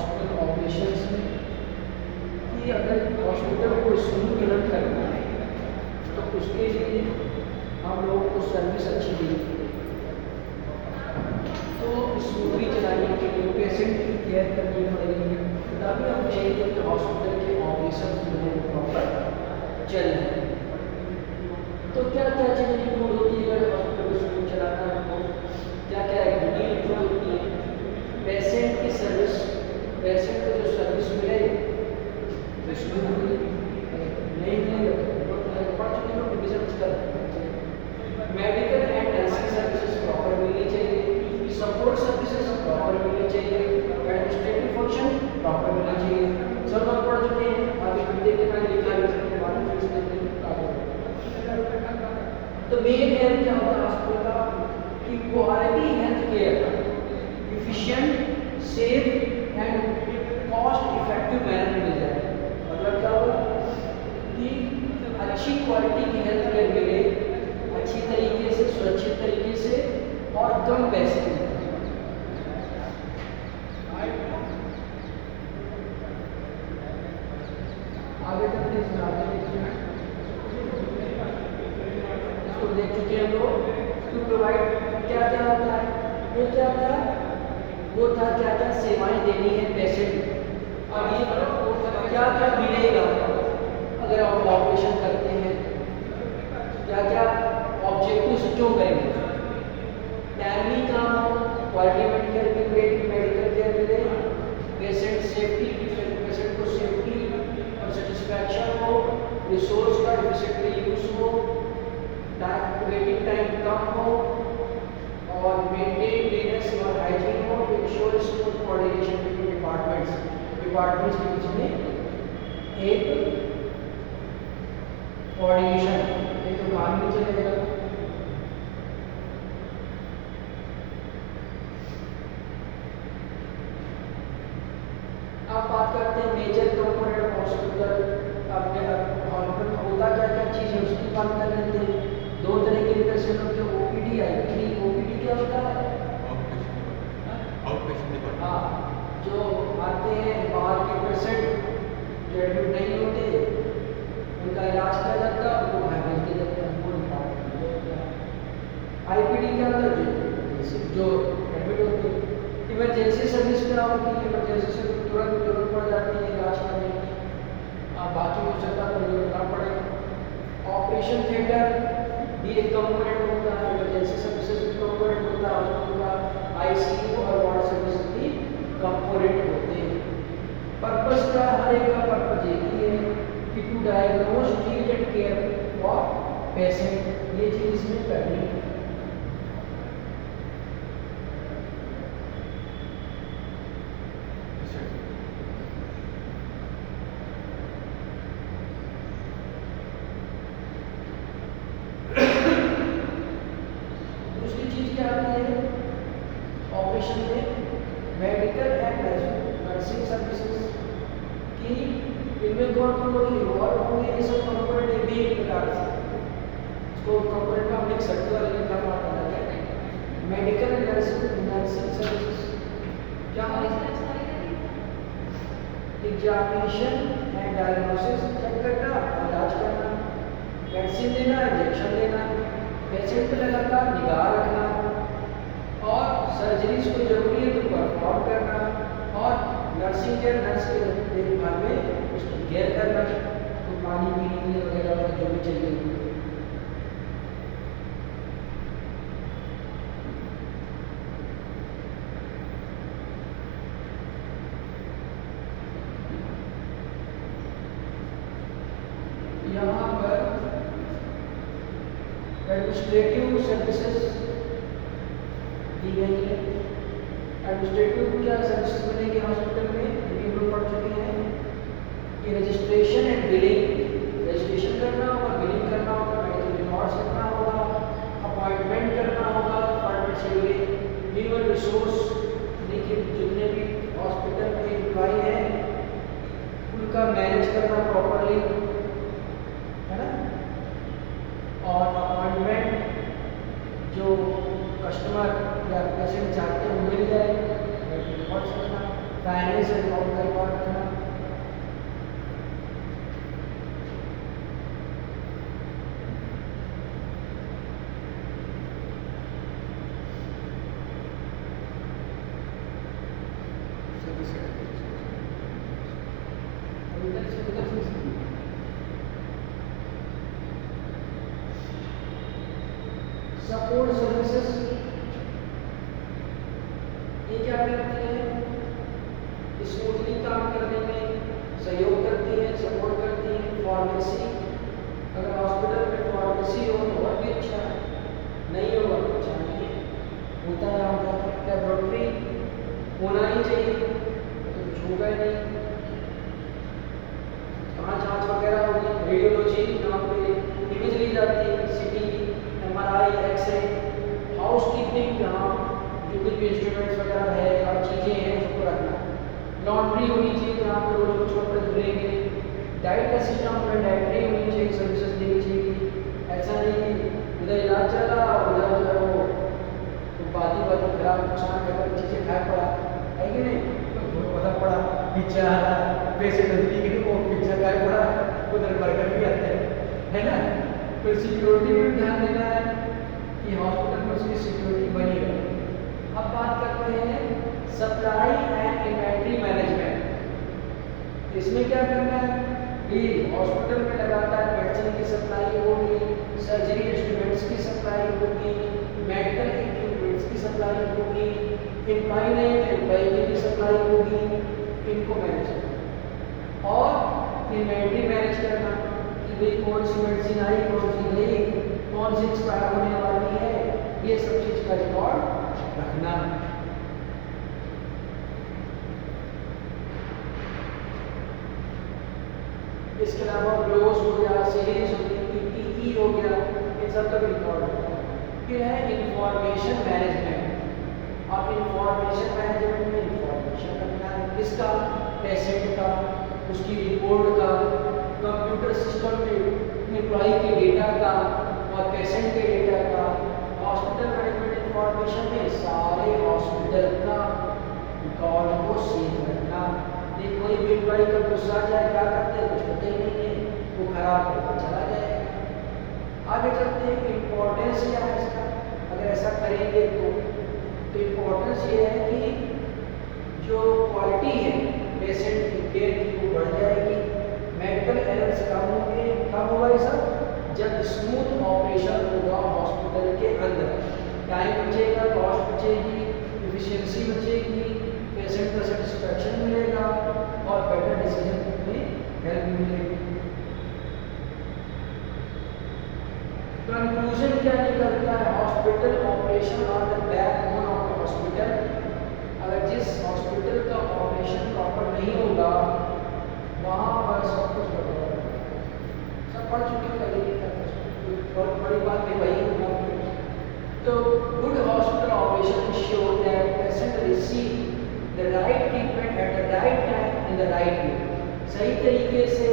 Hospital operations में कि अगर हॉस्पिटल को स्मूथ रन करना है तो उसके लिए हम लोगों को सर्विस अच्छी देनी है। तो स्मूथली चलाने के लिए पेशेंट की केयर करनी पड़ेगी, तभी हम चाहिए कि हॉस्पिटल के ऑपरेशन जो है प्रॉपर चल रहे हैं। तो क्या क्या चीज़ें इंक्लूड होती है अगर हॉस्पिटल को स्मूथ चलाना है? तो क्या क्या एक्टिविटी इंक्लूड होती है? पेशेंट की सर्विस, पेशेंट को जो सर्विस मिले स्मूथ नहीं मिलेगा पाँच चीज़ों को डिविजन कर। Medical and nursing services proper मिलनी चाहिए, सपोर्ट सर्विसेज प्रॉपर मिलनी चाहिए, एडमिनिस्ट्रेटिव फंक्शन प्रॉपर मिलना चाहिए। सब लोग पढ़ चुके हैं, अभी हिंदी के मैंने लिखा है उसके बाद में फिर से तो मेन है क्या होता है हॉस्पिटल का कि quality health care efficient, safe and cost effective manner में मिल जाए। मतलब क्या होगा कि अच्छी क्वालिटी की हेल्थ केयर मिले, अच्छी तरीके से, सुरक्षित तरीके से और कम पैसे में। आगे चलते इसमें आगे इसको देख चुके हैं हम लोग। टू प्रोवाइड क्या क्या होता है, वो क्या था, वो था क्या क्या सेवाएं देनी है पेशेंट। अब ये क्या क्या मिलेगा अगर आप ऑपरेशन करते हैं, क्या क्या ऑब्जेक्टिव्स क्यों करेंगे? टाइमली काम, क्वालिटी मेडिकल केयर मिले, पेशेंट सेफ्टी, पेशेंट को सेफ्टी और सेटिस्फैक्शन हो, रिसोर्स का एफिशिएंटली यूज हो, वेटिंग टाइम कम हो और मेंटेन क्लीननेस और हाइजीन हो, to ensure smooth coordination between departments के बीच में एक कोऑर्डिनेशन, एक तो काम नहीं चलेगा। अब बात करते हैं मेजर कंपोनेंट ऑफ हॉस्पिटल। अपने हॉस्पिटल में होता क्या क्या चीज़ है उसकी बात कर लेते हैं। दो तरह के पेशेंट होते हैं, ओपीडी, आईपीडी। ओपीडी क्या होता है? हाँ, जो आते हैं बाहर के पेशेंट जो एडमिट नहीं होते, उनका इलाज किया जाता है, उनको घर भेज दिया जाता है, उनको निकाल। आईपीडी क्या होता है? जो एडमिट होते हैं, इमरजेंसी सर्विस क्या होती है? इमरजेंसी सर्विस तुरंत जरूरत पड़ जाती है इलाज करने की, बाकी हो सकता है जरूरत ना पड़े। ऑपरेशन थिएटर भी एक कंपोनेंट होता है, इमरजेंसी सर्विसेज भी कंपोनेंट होता है, उसका आईसीयू और वार्ड सर्विस भी कंपोनेंट होते हैं। पर्पस क्या है? हर एक का पर्पस एक ही है कि to diagnose, treat and care for patient. ये चीज़ इसमें करनी है। ऑपरेशन में मेडिकल एंड नर्सिंग सर्विसेज की इनमें कौन कौन लोग इन्वॉल्व होंगे? ये सब कंपोनेंट भी एक प्रकार से इसको कंपोनेंट का मिक्स सकते हो, लेकिन काम आता है मेडिकल एंड नर्सिंग सर्विसेज क्या एग्जामिनेशन एंड डायग्नोसिस चेक करना, इलाज करना, वैक्सीन देना, इंजेक्शन देना, पेशेंट पर लगातार निगाह रखना और सर्जरीज को जरूरी है तो परफॉर्म करना, और नर्सिंग केयर, नर्स के देखभाल में उसकी केयर करना, तो पानी पीने के लिए वगैरह जो भी चाहिए। यहाँ पर एडमिनिस्ट्रेटिव सर्विसेज दी गई है। एडमिनिस्ट्रेटिव क्या सर्विसेज मिलेंगे हॉस्पिटल में, ये लोग पढ़ चुके हैं कि रजिस्ट्रेशन एंड बिलिंग, रजिस्ट्रेशन करना होगा, बिलिंग करना होगा, मेडिकल रिकॉर्ड्स रखना होगा, अपॉइंटमेंट करना होगा, अपॉइंटमेंट से जुड़े ह्यूमन रिसोर्स देखिए जितने भी हॉस्पिटल में एम्प्लॉई हैं उनका मैनेज करना प्रॉपरली, है ना। और अपॉइंटमेंट जो कस्टमर या पेशेंट चाहते हैं मिल जाए, फाइनेंस एंड सपोर्ट सर्विसेज ये क्या करती है? स्मूथली काम करने में सहयोग करती है, सपोर्ट करती है। फार्मेसी, अगर हॉस्पिटल में फार्मेसी हो तो और भी अच्छा है, नहीं होगा तो अच्छा नहीं है। होता है होगा लेबोरेटरी होना ही चाहिए, तो कुछ होगा ही नहीं। कहाँ जांच वगैरह होगी, रेडियोलॉजी जहाँ पे इमेज ली जाती है, सीटी, एमआरआई, एक्सरे, हाउस कीपिंग जहाँ जो कुछ भी इंस्ट्रूमेंट्स वगैरह है और चीज़ें हैं उसको रखना। लॉन्ड्री होनी चाहिए जहाँ पर रोज कुछ कपड़े धुलेंगे। डाइट का सिस्टम है, डाइटरी होनी चाहिए, सर्विसेज देनी चाहिए। ऐसा नहीं कि उधर इलाज चला उधर जो है वो बाती बाती खराब नुकसान कर चीज़ें खाए पड़ा है कि नहीं, तो पता पड़ा पिज्जा पेशेंट नजदीक वो पिज्जा खाए पड़ा, उधर बर्गर भी आते है ना। तो सिक्योरिटी में ध्यान देना है कि हॉस्पिटल में उसकी सिक्योरिटी बनी रहे। अब बात करते हैं सप्लाई एंड इन्वेंट्री मैनेजमेंट। इसमें क्या करना है कि हॉस्पिटल में लगातार मेडिसिन की सप्लाई होगी, सर्जरी इंस्ट्रूमेंट्स की सप्लाई होगी, मेडिकल इक्विपमेंट्स की सप्लाई होगी, एम्प्लॉय नहीं एम्प्लॉय की भी सप्लाई होगी, इनको मैनेज करना। और इन्वेंट्री मैनेज करना कि भाई कौन सी मेडिसिन आई, कौन सी गई, कौन सी एक्सपायर होने वाली है, ये सब चीज़ का रिकॉर्ड रखना। इसके अलावा ग्लोव्स हो गया, सीरीज हो गई, पीपीई हो गया, इन सब का भी रिकॉर्ड रखना। फिर है इंफॉर्मेशन मैनेजमेंट। अब इंफॉर्मेशन मैनेजमेंट में इंफॉर्मेशन रखना है किसका? पेशेंट का, उसकी रिपोर्ट का, कंप्यूटर सिस्टम में एम्प्लॉय के डेटा का और पेशेंट के डेटा का। हॉस्पिटल मैनेजमेंट इंफॉर्मेशन में सारे हॉस्पिटल का रिकॉर्ड को सेव रखना। ये कोई भी एम्प्लॉय का गुस्सा आ जाए, क्या करते हैं कुछ पता ही नहीं है, वो खराब करके चला जाएगा। आगे चलते हैं इम्पोर्टेंस क्या है इसका, अगर ऐसा करेंगे तो इम्पोर्टेंस ये है कि जो क्वालिटी है पेशेंट की केयर की वो बढ़ जाएगी, मेडिकल एरर्स कम होंगे। कब होगा ये सब? जब स्मूथ ऑपरेशन होगा हॉस्पिटल के अंदर, टाइम बचेगा, कॉस्ट बचेगी, एफिशिएंसी बचेगी, पेशेंट का सेटिस्फैक्शन मिलेगा और बेटर डिसीजन में हेल्प मिलेगी। कंक्लूजन क्या निकलता है? Hospital operation are the backbone of the hospital. अगर जिस हॉस्पिटल का ऑपरेशन प्रॉपर नहीं होगा वहाँ पर सब कुछ गड़बड़ होगा। सब पढ़ चुके हैं, बहुत बड़ी बात नहीं भाई। तो good hospital operation ensure that patient receive the right treatment at the right time in the right way. सही तरीके से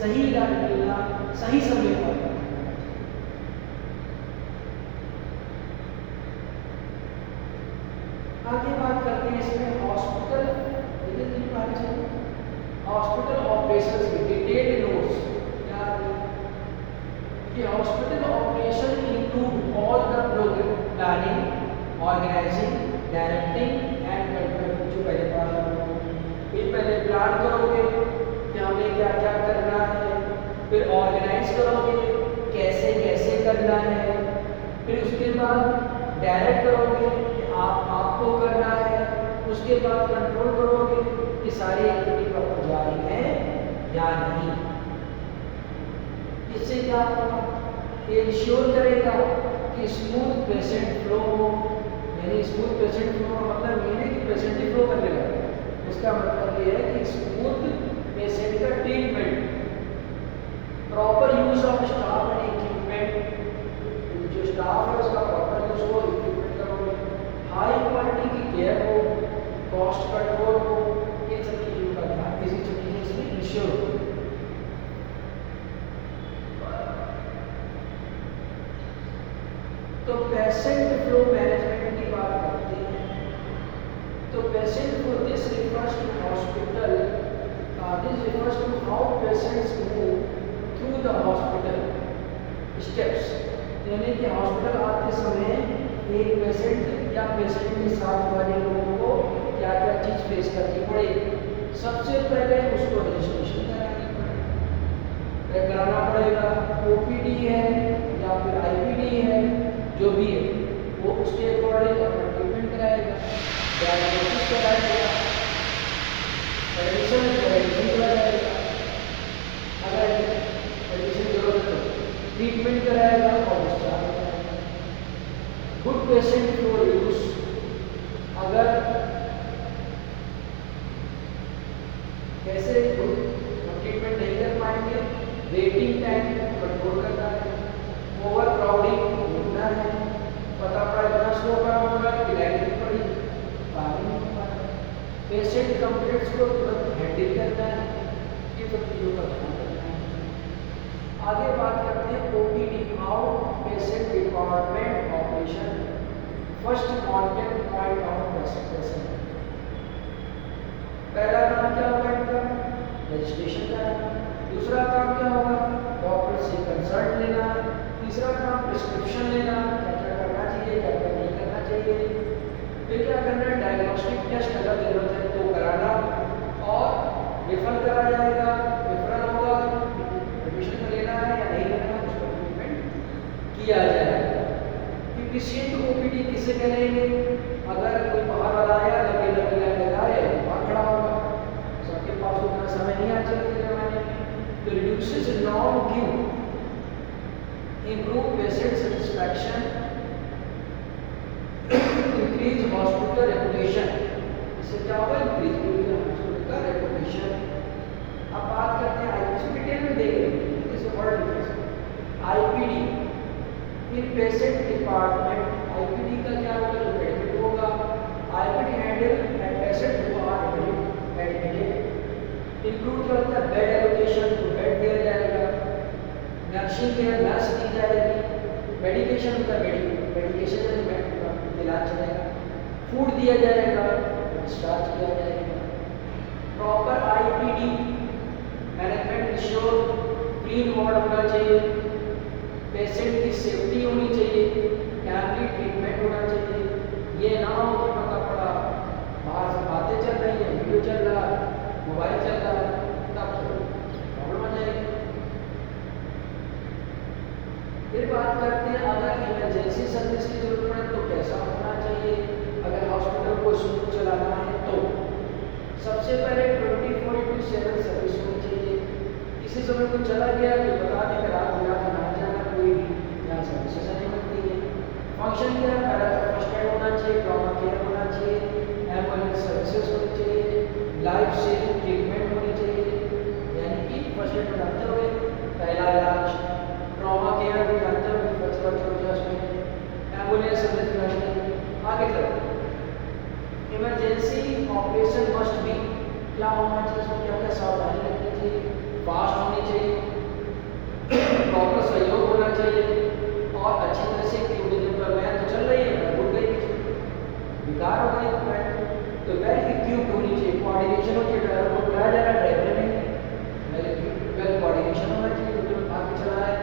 सही इलाज मिलना सही समय पर। आगे बात करते हैं इसमें हॉस्पिटल ऑपरेशंस की डिटेल्ड नोट्स। क्या कि hospital operation include all the program planning, organising, directing and controlling. जो पहले पहले प्लान करोगे कि हमें क्या क्या करना है, फिर ऑर्गेनाइज करोगे कैसे कैसे करना है, फिर उसके बाद डायरेक्ट करोगे कि आपको करना है, उसके बाद कंट्रोल करोगे कि सारी एक्टिविटी प्रॉपर जा रही है या नहीं। इससे क्या होगा? ये इंश्योर करेगा कि स्मूथ पेशेंट फ्लो हो। यानी स्मूथ पेशेंट फ्लो का मतलब ये नहीं कि पेशेंट ही फ्लो करने लगे, इसका मतलब ये है कि स्मूथ पेशेंट का treatment, proper use of staff and equipment, जो स्टाफ है उसका प्रॉपर यूज हो, इक्विपमेंट का हो, हाई क्वालिटी की केयर हो, कॉस्ट कंट्रोल हो, इन सब चीज़ों का ध्यान किसी चीज़ इसमें इंश्योर हो। तो पेशेंट फ्लो मैनेजमेंट की बात करते हैं। तो patient flow this refers to hospital, this refers to how patients move through the hospital steps. यानी कि हॉस्पिटल आते समय एक पेशेंट या पेशेंट के साथ वाले लोगों को क्या क्या चीज़ फेस करनी पड़ेगी। उसको रजिस्ट्रेशन कराना पड़ेगा। ओपीडी है या फिर आईपीडी है, जो भी है वो उसके अकॉर्डिंग अपना ट्रीटमेंट कराएगा, डायग्नोसिस कराएगा, एडमिशन कराएगा, अगर एडमिशन जरूरत है ट्रीटमेंट कराएगा और डिस्चार्ज कराएगा। गुड पेशेंट फॉर यूज, अगर कैसे ट्रीटमेंट नहीं कर पाएंगे, वेटिंग टाइम कंट्रोल करना है, ओवर क्राउडिंग रोकना है, पता पड़ा इतना स्लो काम हो रहा है कि लाइन नहीं पड़ी, पानी नहीं पा रहा है, पेशेंट कंप्लेंट्स को तुरंत हैंडल करना है, ये सब चीज़ों का ध्यान रखना है। आगे बात करते हैं OPD, out patient department operation, first contact point of patient. पहला काम क्या होगा इनका, रजिस्ट्रेशन कराना। दूसरा काम क्या होगा, डॉक्टर से कंसल्ट लेना। तीसरा काम प्रिस्क्रिप्शन लेना, क्या क्या करना चाहिए, क्या क्या नहीं करना चाहिए। फिर क्या करना है, डायग्नोस्टिक टेस्ट अगर जरूरत है तो कराना, और रेफर करा जाएगा, रेफरल होगा, एडमिशन में लेना है या नहीं लेना है, उसका ट्रीटमेंट किया जाएगा। कि पेशेंट को ओपीडी किसे करेंगे, अगर कोई बाहर वाला आया लगे लगाए वहाँ खड़ा होगा, सबके पास उतना समय नहीं आज के जमाने में, तो reduces long Q, improve patient satisfaction, increase hospital reputation, इससे क्या होगा, increase hospital का reputation। अब बात करते हैं डिटेल में देखेंगे इस word difference. IPD inpatient department, IPD का क्या होगा, जो एडमिट होगा, IPD handle and patient who are admitted, include क्या होता है, बेड एलोकेशन, तो बेड दिया जाएगा, नर्सिंग केयर नर्स दी जाएगी, मेडिकेशन का मेडिकेशन इलाज चलेगा, फूड दिया जाएगा, डिस्चार्ज किया जाएगा। Proper IPD management ensure, clean ward होना चाहिए, पेशेंट की सेफ्टी होनी चाहिए, टाइमली ट्रीटमेंट होना चाहिए। ये ना हो कि पता पड़ा बाहर से बातें चल रही है, वीडियो चल रहा है, मोबाइल चल रहा है, तब प्रॉब्लम आ जाएगी। फिर बात करते हैं अगर इमरजेंसी सर्विस की जरूरत पड़े तो कैसा होना चाहिए, अगर हॉस्पिटल को स्मूथ चलाना है तो सबसे पहले 24/7 सर्विस होनी चाहिए। किसी समय कोई चला गया तो बता दें कि रात बिरात ना जाना, कोई भी यहाँ सर्विसेज नहीं बनती है। फंक्शन क्या है, पहला फर्स्ट एड होना चाहिए, ट्रॉमा केयर होना चाहिए, एम्बुलेंस सर्विसेज होनी चाहिए, लाइफ सेविंग ट्रीटमेंट होनी चाहिए, यानी कि फर्स्ट एड बताते हुए पहला इलाज, ट्रॉमा केयर भी जानते हो बच्चा उसमें, एम्बुलेंस सर्विस बनानी। आगे तक इमरजेंसी ऑपरेशन मस्ट बी, क्या होना चाहिए, इसमें क्या क्या सावधानी रखनी चाहिए, फास्ट होनी चाहिए, प्रॉपर सहयोग होना चाहिए, और अच्छी तरह से मैं तो चल रही है, रुक गई बेकार हो गई तो वेल इक्विप्ड होनी चाहिए, कोऑर्डिनेशन होनी चाहिए, ड्राइवर को बुलाया जा रहा है, ड्राइवर ने वेल कोऑर्डिनेशन होना चाहिए, तुरंत आगे चला है,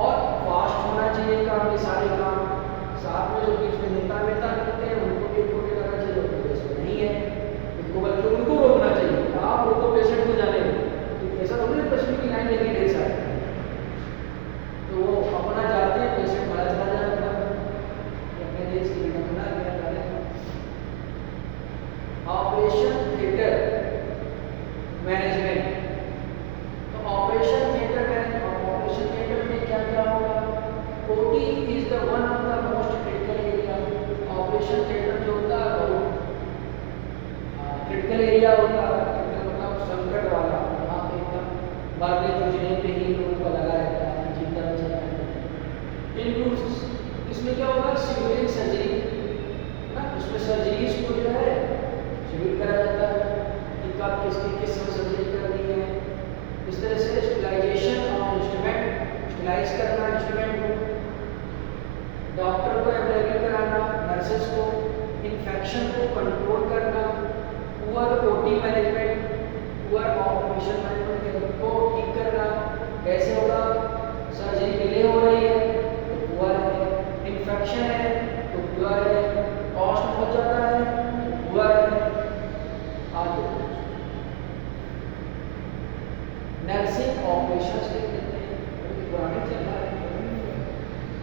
और फास्ट होना चाहिए काम, ये सारे काम साथ में। जो बीच में नेता मिलते हैं उनको भी इनको करना चाहिए, जो इसमें नहीं है उनको बल्कि उनको रोकना चाहिए, आप रोको पेशेंट को जाने, ऐसा थोड़ी ना पेशेंट की लाइन लगी ढेर सारी, तो वो अपना जाते हैं, पेशेंट भरा चला जाता है, अपने देश की बना गया। ऑपरेशन थिएटर मैनेजमेंट, तो ऑपरेशन थिएटर में क्या क्या होगा, OT is the one of the most critical area. Operation theatre जो होता है वो क्रिटिकल एरिया होता है, मतलब संकट वाला, वहाँ पे एकदम मरने जुझने पे ही लोगों को लगा रहता है, चिंता में चला रहता है। इंक्लूड्स, इसमें क्या होगा, सिविलियन सर्जरी ना, उसमें सर्जरीज को जो है शिविर करा जाता है कि कब किसकी किस समय सर्जरी करनी है। इस तरह से स्टेलाइजेशन ऑफ इंस्ट्रूमेंट, स्टेलाइज करना इंस्ट्रूमेंट को, डॉक्टर को अवेलेबल कराना, नर्सेस को, इन्फेक्शन को कंट्रोल करना, poor OT management, poor operation management को ठीक करना। कैसे होगा, सर्जरी डिले हो रही है तो पुअर है, इन्फेक्शन है तो पुअर है, कॉस्ट बहुत ज़्यादा है तो पुअर है। आगे ऑपरेशन देख लेते हैं, पुराने चल रहा है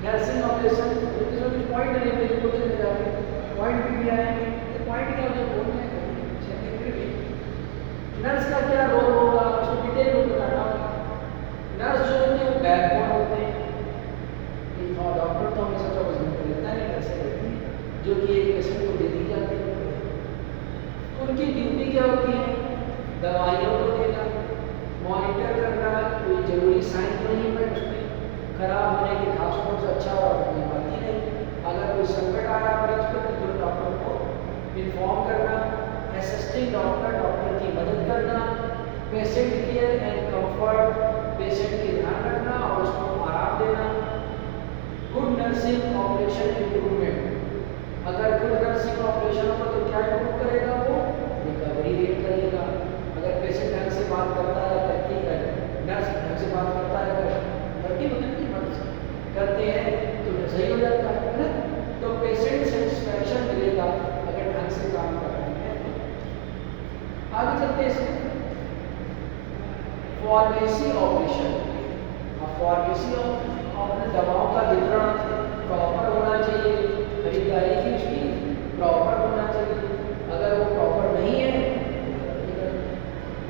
नर्सिंग ऑपरेशन। कुछ पॉइंट नहीं मेरे को चले जाएंगे, पॉइंट भी आएंगे, तो पॉइंट क्या मुझे बोलना है चलिए फिर भी नर्स का क्या रोल होगा उसको डिटेल में बताना होगा। नर्स जो होते हैं बैकबोन होते हैं, और डॉक्टर तो हमेशा 24 घंटे रहता है, नर्स रहती है जो कि एक पेशेंट को दे दी जाती है। उनकी ड्यूटी क्या होती है? दवाइयों को देना, मॉनिटर करना, कोई जरूरी साइन तो नहीं बट उसमें खराब होने के हॉस्पिटल से अच्छा और कोई बात ही नहीं। अगर कोई संकट आया मरीज पर तो डॉक्टर को इन्फॉर्म करना, असिस्टिंग डॉक्टर डॉक्टर की मदद करना, patient care and comfort, patient के ध्यान रखना और उसको आराम देना। गुड नर्सिंग ऑपरेशन इम्प्रूवमेंट, अगर गुड नर्सिंग ऑपरेशन होगा तो क्या इम्प्रूव करेगा? वो रिकवरी रेट करेगा। अगर पेशेंट ढंग से बात करता है, करती है, नर्स ढंग से बात करता है, करते हैं तो सही हो जाता है ना। तो पेशेंट सेटिस्फैक्शन मिलेगा अगर ढंग से काम कर रहे हैं। आगे चलते हैं फार्मेसी ऑपरेशन। फार्मेसी ऑपरेशन दवाओं का वितरण प्रॉपर होना चाहिए, खरीदारी की उसकी प्रॉपर होना चाहिए। अगर वो प्रॉपर नहीं है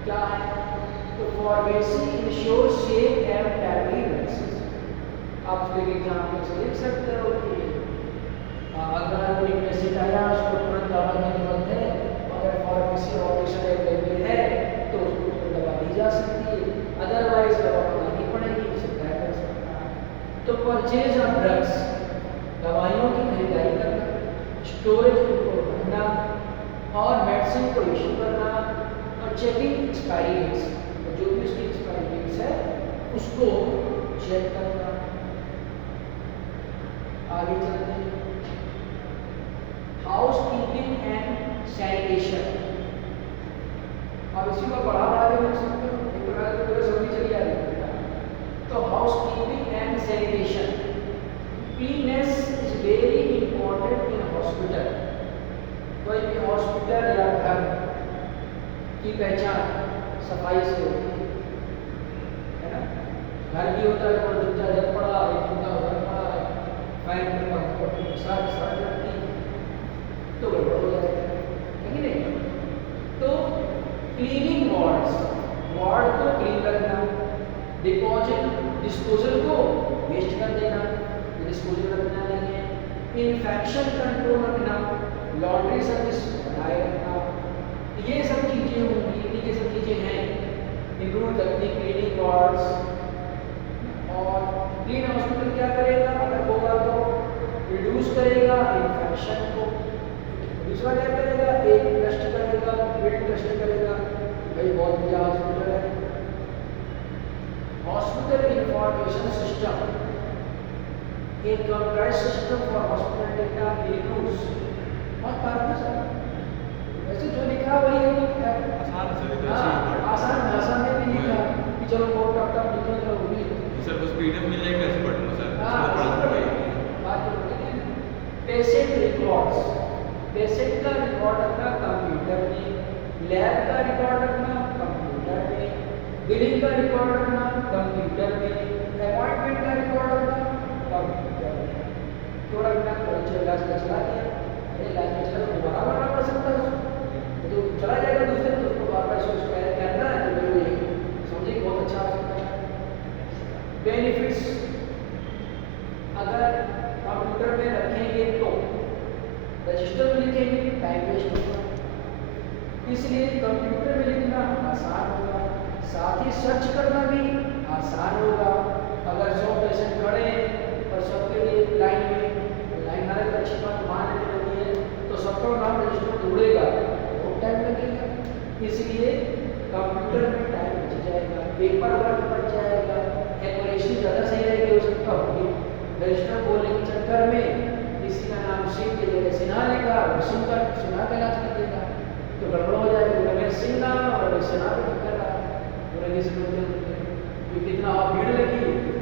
क्या है? तो pharmacy ensure safe and timely medicine. आप उसके एग्जाम्पल से देख सकते हो कि अगर कोई पेशेंट आया उसको तुरंत दवा की जरूरत है, अगर फार्मेसी ऑपरेशन अवेलेबल है तो उसको दवा दी जा सकती है, अदरवाइज दवा बनानी पड़ेगी, उसे तय कर सकता है। तो परचेज ऑफ ड्रग्स, दवाइयों की खरीदारी करना, स्टोरेज को रखना और मेडिसिन को इशू करना और चेकिंग एक्सपायरी डेट्स, जो भी उसकी एक्सपायरी डेट्स है उसको चेक करना। आगे चलते हैं हाउस कीपिंग एंड सैनिटेशन। अब इसी को बढ़ा के देख सकते हो, एक प्रकार से पूरे समझ चली आ रही है। तो housekeeping and sanitation, cleanness is very important in hospital. कोई भी हॉस्पिटल या घर की पहचान सफाई से होती है ना। घर भी होता है और जूता जल पड़ा, एक जूता उधर पड़ा है, फैन में पंखा साथ साथ रखती तो गड़बड़ हो जाएगा, है कि नहीं? तो क्लीनिंग वार्ड्स, वार्ड को क्लीन रखना, डिस्पोजल को वेस्ट कर देना, डिस्पोजल रखना नहीं है, इन्फेक्शन कंट्रोल रखना, लॉन्ड्री सर्विस बनाए रखना, ये सब चीज़ें होंगी, ये सब चीज़ें हैं इंक्लूड करती क्लीनिंग वार्ड्स। और क्लीन हॉस्पिटल क्या करेगा? अगर होगा तो रिड्यूस करेगा इन्फेक्शन को, दूसरा क्या करेगा? एक टेस्ट करेगा, फिल्ड टेस्ट करेगा, भाई बहुत बढ़िया हॉस्पिटल है। हॉस्पिटल इंफॉर्मेशन सिस्टम, एक computerise system for hospital data includes, बहुत पारदर्शी है। वैसे जो लिखा वही है, आसान भाषा में भी लिखा कि चलो कोर्ट का लिखने का होगी सर, बस पीडीएफ मिल जाएगा कैसे पढ़ना सर? पेशेंट रिकॉर्ड्स, पेशेंट का रिकॉर्ड रखना कंप्यूटर में, लैब का रिकॉर्ड रखना कंप्यूटर में, बिलिंग का रिकॉर्ड रखना कंप्यूटर में, अपॉइंटमेंट का रिकॉर्ड रखना कंप्यूटर में। तो रखना इलाज का चला गया, इलाज में चला दोबारा भरना पड़ सकता है उसको, तो चला जाएगा दूसरे तो उसको बार बार उसको कहना है तो ये समझिए बहुत अच्छा हो सकता है। बेनिफिट्स, अगर कंप्यूटर में रखेंगे तो रजिस्टर में लिखेंगे टाइम वेस्ट होगा, इसलिए कंप्यूटर में लिखना आसान होगा, साथ ही सर्च करना भी आसान होगा। अगर 100 पेशेंट खड़े हैं और सबके लिए लाइन में लाइन आने अच्छी बात मान लेनी है तो सबका नाम रजिस्टर ढूंढेगा तो टाइम लगेगा, इसलिए कंप्यूटर में टाइम बच जाएगा, पेपर वर्क बच जाएगा, एक्यूरेसी ज़्यादा सही रहेगी हो सकता होगी। रजिस्टर बोलने के चक्कर में किसी का नाम सिंह की जगह सिन्हा लिखा, सिंह का सिन्हा का इलाज कर देगा तो गड़बड़ हो जाएगा। मैं सिंह नाम और सिन्हा का कर रहा पूरा नहीं समझते कि कितना और भीड़ लगी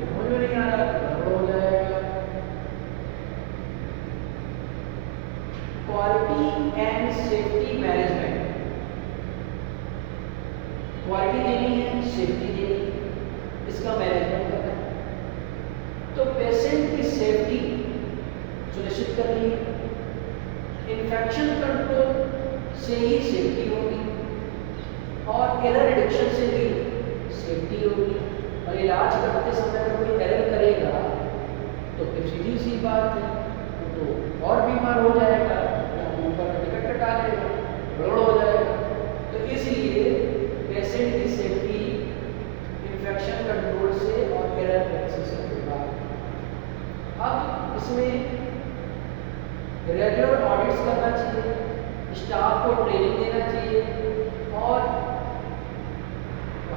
समझ में नहीं आ रहा, गड़बड़ हो जाएगा। Quality and safety management, quality देनी है, सेफ्टी देनी है। इसका मैनेजमेंट करना है। तो पेशेंट की सेफ्टी सुनिश्चित करनी है, इन्फेक्शन कंट्रोल से ही सेफ्टी होगी और एरर रिडक्शन से भी सेफ्टी होगी। और इलाज करते समय अगर कोई एरर करेगा तो फिर सीधी सी बात है वो तो और बीमार हो जाएगा, ऊपर में टिकट कटा लेगा, गड़बड़ हो जाएगा। तो इसलिए पेशेंट की सेफ्टी इन्फेक्शन कंट्रोल से और एरर रिडक्शन से होगा। अब इसमें रेगुलर ऑडिट्स करना चाहिए, स्टाफ को ट्रेनिंग देना चाहिए और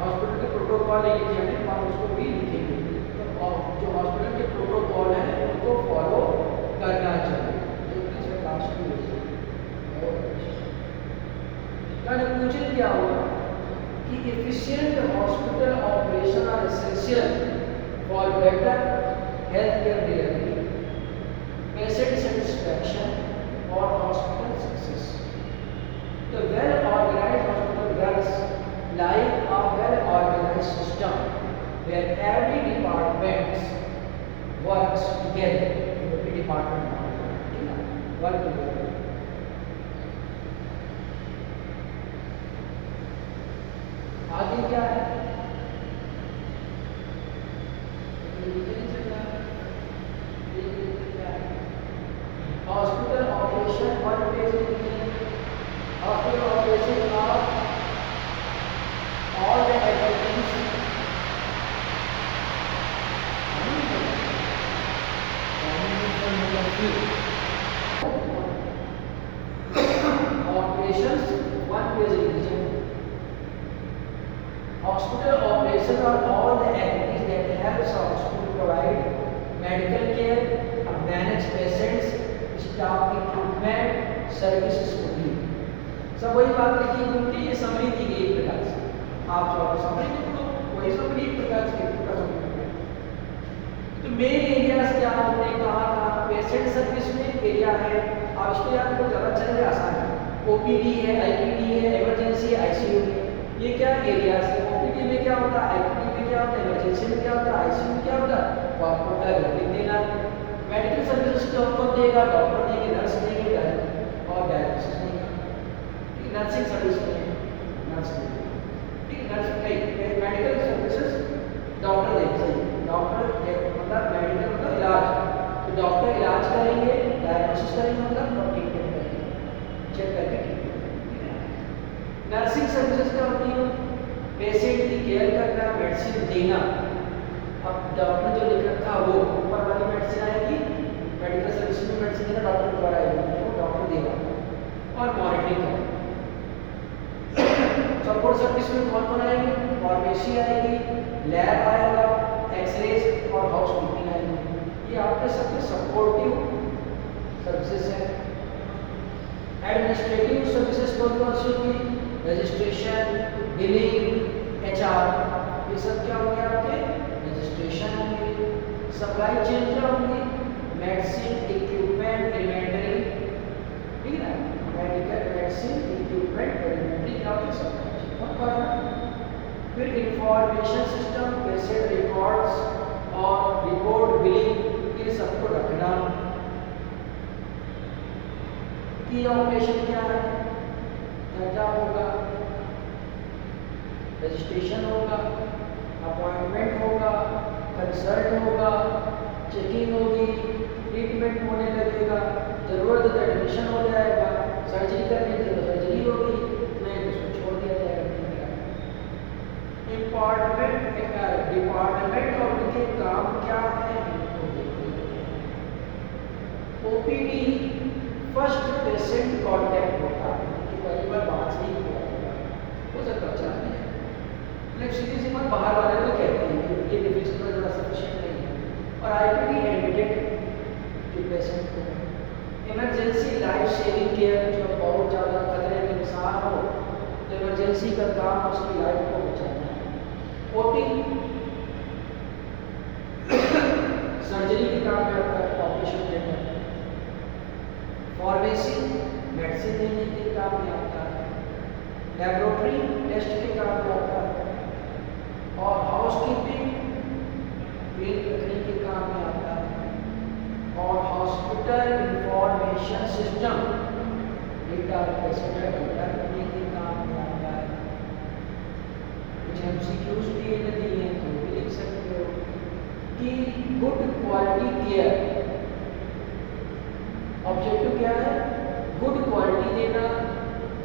हॉस्पिटल के प्रोटोकॉल लिखे हैं और उसको भी लिखेंगे। तो और जो हॉस्पिटल के प्रोटोकॉल हैं उनको फॉलो करना चाहिए। कंक्लूजन क्या होगा कि efficient hospital operation are essential for better health care delivery, patient satisfaction और hospital success. The well-organized hospital runs like a well-organized system where every department works together. Every department work together. आगे क्या है? Hospital operation, one page in hospital operation are all the activities operations, one page revision. Hospital operations are all the activities that helps a hospital provide medical care, manage patients, staff recruitment, services smoothly. सब वही बात लिखी क्योंकि ये summary दी गई एक प्रकार से, आप जो समरी तो वही समरी एक प्रकार से तो मेन एरियाज क्या हमने कहा पेशेंट सर्विस में एरिया है। आप इसको याद करो, ज़्यादा अच्छा है, आसान है। ओपीडी है, आईपीडी है, इमरजेंसी, आईसीयू है, ये क्या एरियाज है। ओपीडी में क्या होता है, आईपीडी में क्या होता है, इमरजेंसी में क्या होता है, आईसीयू में क्या होता है, वो आपको अलग लिख देना है। मेडिकल सर्विसेज कौन देगा, डॉक्टर देंगे, नर्स देंगे और डायलिसिस देंगे। नर्सिंग सर्विस में नर्स देंगे, ठीक है, नर्स नहीं, मेडिकल सर्विसेज डॉक्टर देंगे, डॉक्टर मतलब मेडिकल मतलब इलाज, तो डॉक्टर इलाज करेंगे, डायग्नोसिस करेंगे मतलब और ट्रीटमेंट करेंगे, चेक करके ट्रीटमेंट। नर्सिंग सर्विसेज क्या होती है, पेशेंट की केयर करना, मेडिसिन देना। अब डॉक्टर जो लिख रखा वो ऊपर वाली मेडिसिन आएगी, मेडिकल सर्विस में मेडिसिन देना डॉक्टर द्वारा आएगी, वो डॉक्टर देगा और मॉनिटरिंग करेगा। सपोर्ट सर्विस में कौन कौन आएंगे, फार्मेसी आएगी, लैब आएगा, एक्सरेज और हाउस कीपिंग आएगी। ये आपके सबके सपोर्टिव सर्विसेज हैं। एडमिनिस्ट्रेटिव सर्विसेज कौन कौन सी होंगी, रजिस्ट्रेशन, बिलिंग, एचआर, ये सब क्या होंगे आपके, रजिस्ट्रेशन होंगे। सप्लाई चेन क्या होंगी, मेडिसिन, इक्विपमेंट, इन्वेंटरी, ठीक है ना, मेडिकल मेडिसिन, इक्विपमेंट, इन्वेंटरी क्या होगी, सप्लाई चेन और करना। फिर इंफॉर्मेशन सिस्टम, पेशेंट रिकॉर्ड्स और रिपोर्ट, बिलिंग, ये सबको रखना। की ऑपरेशन क्या है, क्या होगा, रजिस्ट्रेशन होगा, अपॉइंटमेंट होगा, कंसल्ट होगा, चेकिंग होगी, ट्रीटमेंट होने लगेगा, जरूरत है तो एडमिशन हो जाएगा, सर्जरी करनी है तो सर्जरी होगी, नहीं तो उसको छोड़ दिया जाएगा। डिपार्टमेंट और उनके काम क्या है, ओपीडी फर्स्ट पेशेंट कांटेक्ट होता है कि पहली बार बाहर से ही हो सकता अच्छा नहीं है, लेकिन सीधी सी बात बाहर वाले को कहते हैं कि ये डिफिकल्ट में ज़्यादा सफिशिएंट नहीं है। और आईपीडी एडमिटेड जो पेशेंट को इमरजेंसी लाइफ सेविंग केयर, जो बहुत ज़्यादा खतरे में इंसान हो तो इमरजेंसी का काम उसकी लाइफ को बचाना है। ओटी सर्जरी के काम में आता है, ऑपरेशन थिएटर। फार्मेसी मेडिसिन देने के काम में आता है, लेबोरेटरी टेस्ट के काम में आता है और house keeping hospital information system data patient का डेटा रखने के काम में आता है। कुछ एमसीक्यूज भी इन्हें दिए हैं तो भी लिख सकते हो कि गुड क्वालिटी केयर ऑब्जेक्टिव क्या है, गुड क्वालिटी देना,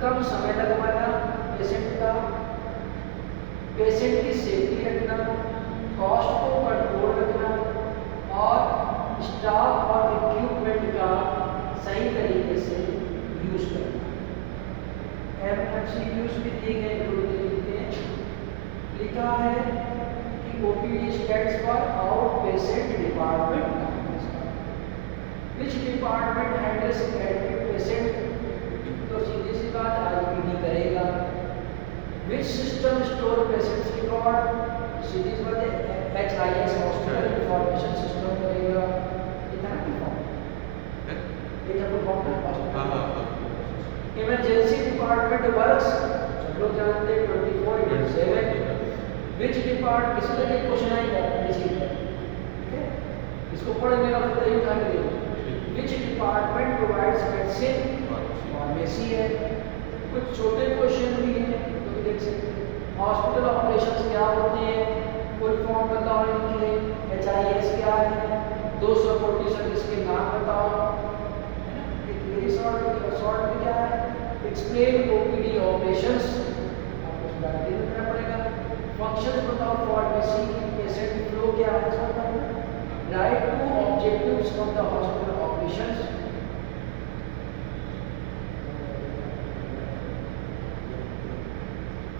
कम समय लगवाना पेशेंट का, पेशेंट की सेफ्टी रखना, कॉस्ट को कंट्रोल रखना और स्टाफ और इक्विपमेंट का सही तरीके से यूज करना। एमसीक्यूज भी दिए गए थोड़ी लिखते हैं। लिखा है कि OPD stands for out patient department, which department handles admit patient, तो सीधी सी बात आईपीडी करेगा। Which system store patients record, सीधी सी बात है एचआईएस हॉस्पिटल इंफॉर्मेशन सिस्टम करेगा। इतना की फॉर्म ये जब फॉर्म है हॉस्पिटल। इमरजेंसी डिपार्टमेंट वर्क्स सब लोग जानते हैं 24/7। विच डिपार्टमेंट, इसमें एक क्वेश्चन आएगा ठीक है, इसको पढ़ने का मतलब ये उठा के देखो। Which department provides vaccine, pharmacy है। कुछ छोटे क्वेश्चन भी हैं तो देख सकते हैं। हॉस्पिटल ऑपरेशंस क्या होते हैं, फुल फॉर्म बताओ इनके, एचआईएस क्या है, 240 सर्विस के नाम बताओ, एक वेरी शॉर्ट में क्या है, एक्सप्लेन ओपीडी ऑपरेशंस, आपको जानकारी रखना पड़ेगा। फंक्शंस बताओ फार्मेसी की, पेशेंट फ्लो क्या है इसका बताओ। Right to objectives of the hospital operations,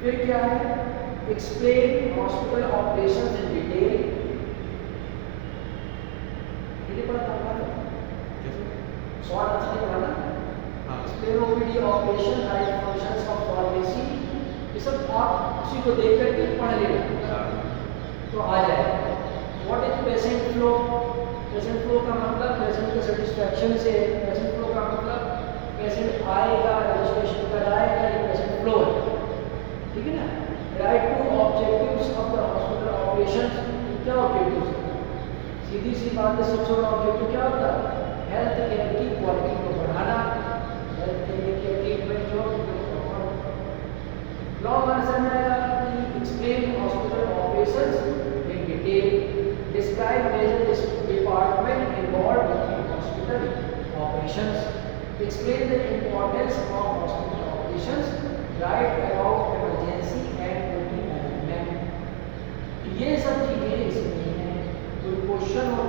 फिर क्या है, explain hospital operations in detail. ये पढ़ा था शॉर्ट आंसर पढ़ा ना, explain OPD operation, right functions of pharmacy, ये सब आप उसी को देख करके पढ़ लेना तो आ जाएगा। What is patient flow, patient flow का मतलब पेशेंट के सेटिस्फैक्शन से, पेशेंट फ्लो का मतलब पेशेंट आएगा रजिस्ट्रेशन कराएगा, ये पेशेंट फ्लो है, ठीक है ना। Right to objectives of the hospital operations, क्या ऑब्जेक्टिव्स है, सीधी सी बात है, सबसे बड़ा ऑब्जेक्टिव क्या होता है, हेल्थ केयर की क्वालिटी को बढ़ाना, हेल्थ केयर की ट्रीटमेंट जो लॉन्ग आंसर में आएगा कि explain hospital operations in detail, describe major department involved in hospital operations, explain the importance of hospital operations, write about emergency and OP management. ये सब चीजें इसमें हैं। तो क्वेश्चन और